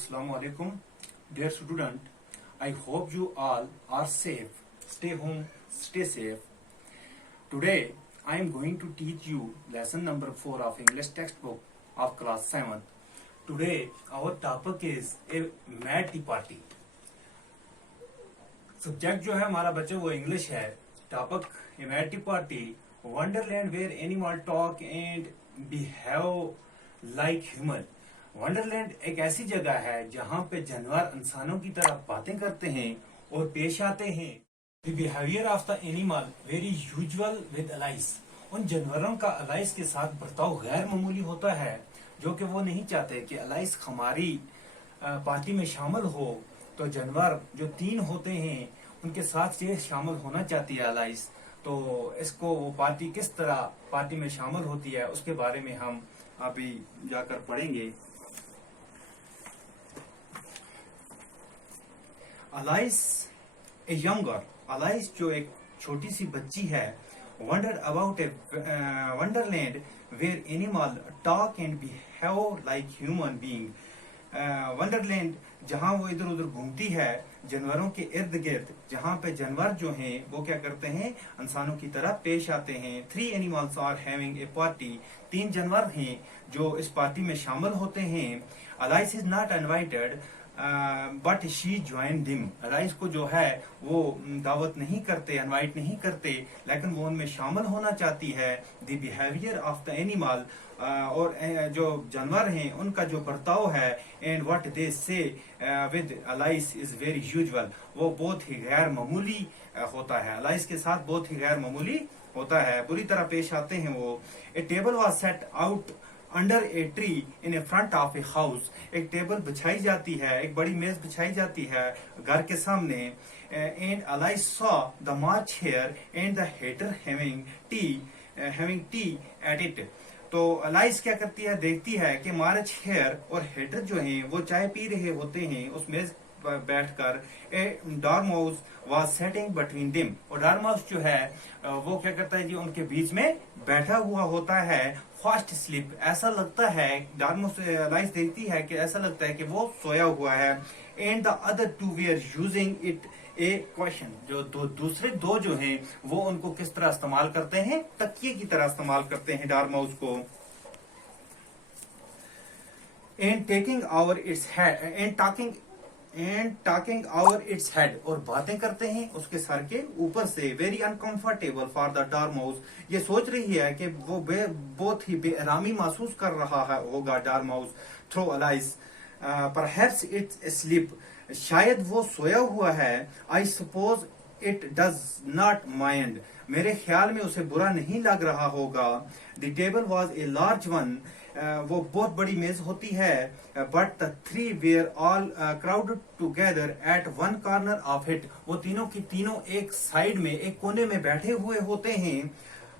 Assalamu alaikum. Dear student, I hope you all are safe. Stay home, stay safe. Today, I am going to teach you lesson number 4 of English textbook of class 7. Today, our topic is a mad tea party. Subject जो है हमारा बच्चे वो English है. Topic a mad tea party. Wonderland where animals talk and behave like human. Wonderland एक ऐसी जगह है जहाँ पे जानवर इंसानों की तरह बातें करते हैं और पेश आते हैं. The behavior of the animal very usual with Alice. उन जानवरों का अलाइस के साथ बर्ताव गैर मामूली होता है जो कि वो नहीं चाहते कि अलाइस हमारी पार्टी में शामिल हो. तो जानवर जो 3 होते हैं उनके साथ ये शामिल होना चाहती है अलाइस. तो इसको वो पार्टी किस तरह पार्टी में शामिल होती है उसके बारे में हम अभी जाकर पढ़ेंगे. Alice a young girl, Alice जो एक छोटी सी बच्ची है, wander about a wonderland where animal talk and behave like human being. Wonderland जहां वो इधर उधर घूमती है जानवरों के इर्द गिर्द, जहां पे जानवर जो हैं वो क्या करते हैं इंसानों की तरह पेश आते हैं. 3 animals are having a party. 3 जानवर हैं जो इस पार्टी में शामिल होते हैं. Alice is not invited but she join them. Alice को जो है वो दावत नहीं करते, इनवाइट नहीं करते, लेकिन वो उनमें शामिल होना चाहती है. The behaviour of the animal, और जो जानवर हैं उनका जो बर्ताव है, एंड व्हाट दे से with Alice is very usual, वो बहुत ही गैर मामूली होता है. अलाइस के साथ बहुत ही गैर मामूली होता है, बुरी तरह पेश आते हैं वो. A table was set out under a tree in a front of a house. एक टेबल बिछाई जाती है, एक बड़ी मेज बिछाई जाती है घर के सामने. And Alice saw the March Hare and the Hatter having tea at it. तो अलाइस क्या करती है, देखती है कि मार्च हेयर और हेटर जो हैं वो चाय पी रहे होते हैं उस मेज पर बैठकर. ए डॉर्माउस वाज सेटिंग बिटवीन देम. और डॉर्माउस जो है वो क्या करता है जी, उनके बीच में बैठा हुआ होता है. फास्ट स्लीप, ऐसा लगता है, डॉर्माउस अलाइस देखती है कि ऐसा लगता है कि वो सोया हुआ है. And the other 2 were using it A question. जो दूसरे 2 जो हैं वो उनको किस तरह इस्तेमाल करते हैं, तकिए की तरह इस्तेमाल करते हैं डॉर्माउस को. And taking over its head and talking over its head, और बातें करते हैं उसके सर के ऊपर से. Very uncomfortable for the dormouse. ये सोच रही है कि वो बहुत ही बेआरामी महसूस कर रहा है होगा dormouse through Alice. Perhaps it's sleep, शायद वो सोया हुआ है. I suppose it does not mind, मेरे ख्याल में उसे बुरा नहीं लग रहा होगा. The table was a large one, वो बहुत बड़ी मेज होती है. But the 3 were all crowded together at one corner of it. वो तीनों की तीनों एक साइड में, एक कोने में बैठे हुए होते हैं.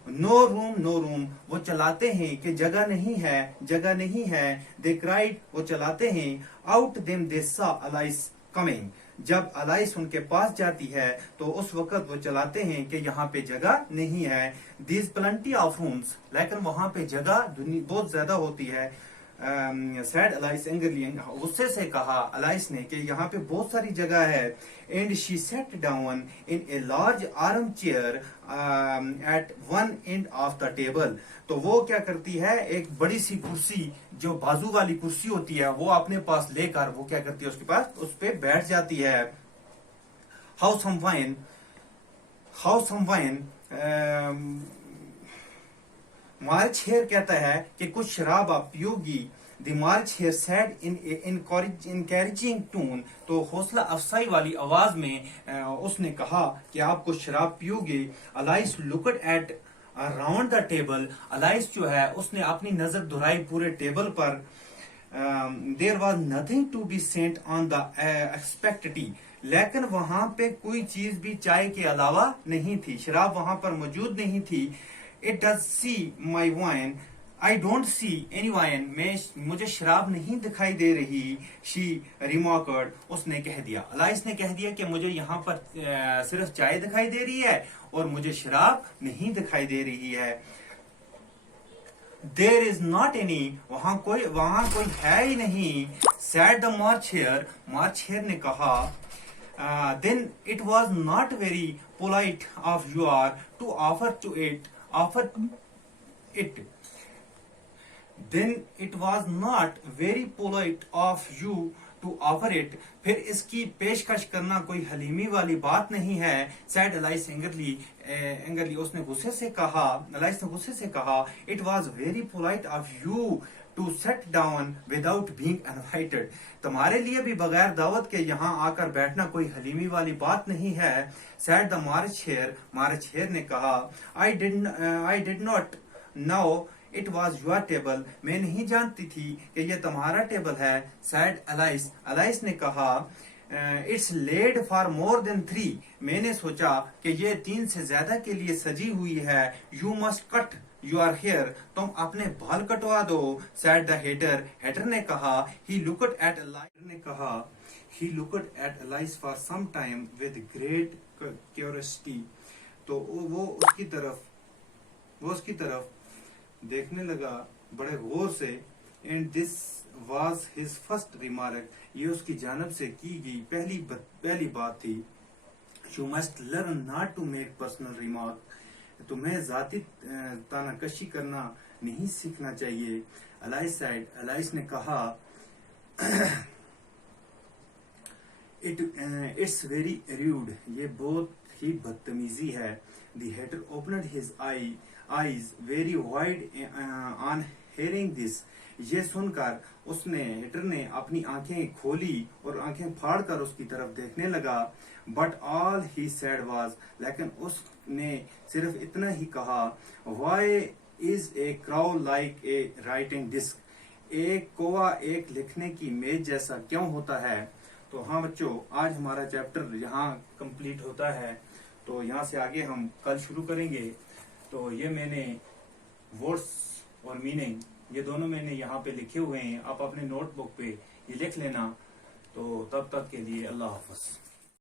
नो रूम, वो चलाते हैं कि जगह नहीं है, जगह नहीं है. दे क्राइड, वो चलाते हैं. Out them they saw Alice coming, जब अलाइस उनके पास जाती है तो उस वक्त वो चलाते हैं कि यहाँ पे जगह नहीं है. दीज प्लेंटी ऑफ रूम्स, लेकिन वहां पे जगह बहुत ज्यादा होती है. सैड अलाइस एंग्रली, गुस्से से कहा अलाइस ने कि यहाँ पे बहुत सारी जगह है. And she sat down in a large armchair at one end of the table. तो वो क्या करती है, एक बड़ी सी कुर्सी जो बाजू वाली कुर्सी होती है वो अपने पास लेकर वो क्या करती है उसके पास उस पे बैठ जाती है. Have some wine, March Hare कहता है कि कुछ शराब आप पियोगी. The March Hare said in encouraging tone, तो हौसला अफसाई वाली आवाज में उसने कहा कि आप कुछ शराब पियोगे. Alice looked at around the table, Alice जो है उसने अपनी नजर दुराई पूरे टेबल पर. There was nothing to be sent on the expected tea, लेकिन वहां पे कोई चीज भी चाय के अलावा नहीं थी, शराब वहां पर मौजूद नहीं थी. It does she my wine, I don't see any wine, मुझे शराब नहीं दिखाई दे रही. शी रिमार्कड, उसने कह दिया, अलाइस ने कह दिया कि मुझे यहाँ पर सिर्फ चाय दिखाई दे रही है और मुझे शराब नहीं दिखाई दे रही है. There is not any, वहां कोई है ही नहीं. Said the March Hare, March Hare ने कहा. Then it was not very polite of you to offer it. Then it was not very polite of you to offer it. फिर इसकी पेशकश करना कोई हलीमी वाली बात नहीं है. Said Elias angrily, उसने गुस्से से कहा, Elias ने गुस्से से कहा, it was very polite of you to sit down without being invited. तुम्हारे लिए भी बगैर दावत के यहाँ आकर बैठना कोई हलीमी वाली बात नहीं है. Said the March Hare ने कहा, I did not know it was your table. मैं नहीं जानती थी कि ये तुम्हारा टेबल है. Said Elias ने कहा, it's laid for more than 3. मैंने सोचा कि ये 3 से ज्यादा के लिए सजी हुई है. You must cut your hair. तुम अपने बाल कटवा दो. Said the hater ने कहा. He looked at Elias for some time with great curiosity. तो वो उसकी तरफ देखने लगा बड़े गौर से. And this was his first remark. ये उसकी जानब से की गई पहली बात थी. You must learn not to make personal remark. तुम्हें जाती तानाकशी करना नहीं सीखना चाहिए. Elias ने कहा, it's very rude. ये बहुत ही बदतमीजी है. The hatter opened his eyes very wide on hearing this. ये सुनकर हेटर ने अपनी आंखें खोली और आंखें फाड़ कर उसकी तरफ देखने लगा. But all he said was, लेकिन उसने सिर्फ इतना ही कहा, why is a crow like a writing desk? एक कौवा एक लिखने की मेज जैसा क्यों होता है? तो हाँ बच्चों, आज हमारा चैप्टर यहाँ कंप्लीट होता है. तो यहाँ से आगे हम कल शुरू करेंगे. तो ये मैंने वर्ड्स और मीनिंग ये दोनों मैंने यहाँ पे लिखे हुए हैं. आप अपने नोटबुक पे ये लिख लेना. तो तब तक के लिए अल्लाह हाफ़िज़.